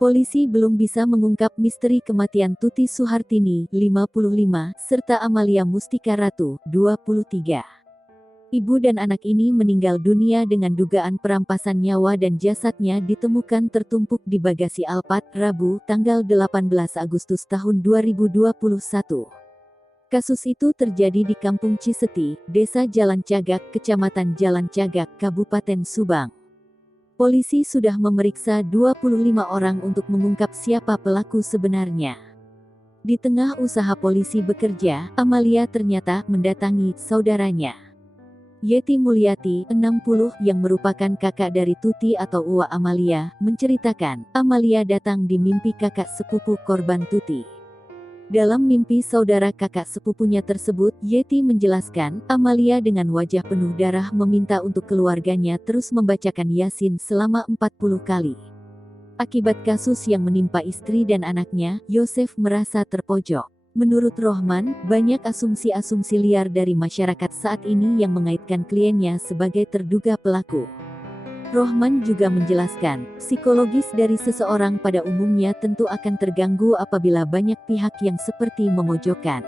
Polisi belum bisa mengungkap misteri kematian Tuti Suhartini, 55, serta Amalia Mustika Ratu, 23. Ibu dan anak ini meninggal dunia dengan dugaan perampasan nyawa dan jasadnya ditemukan tertumpuk di bagasi Alphard, Rabu, tanggal 18 Agustus tahun 2021. Kasus itu terjadi di Kampung Ciseti, Desa Jalan Cagak, Kecamatan Jalan Cagak, Kabupaten Subang. Polisi sudah memeriksa 25 orang untuk mengungkap siapa pelaku sebenarnya. Di tengah usaha polisi bekerja, Amalia ternyata mendatangi saudaranya. Yeti Mulyati, 60, yang merupakan kakak dari Tuti atau Uwa Amalia, menceritakan, Amalia datang di mimpi kakak sepupu korban Tuti. Dalam mimpi saudara kakak sepupunya tersebut, Yeti menjelaskan, Amalia dengan wajah penuh darah meminta untuk keluarganya terus membacakan Yasin selama 40 kali. Akibat kasus yang menimpa istri dan anaknya, Yosef merasa terpojok. Menurut Rohman, banyak asumsi-asumsi liar dari masyarakat saat ini yang mengaitkan kliennya sebagai terduga pelaku. Rohman juga menjelaskan, psikologis dari seseorang pada umumnya tentu akan terganggu apabila banyak pihak yang seperti memojokkan.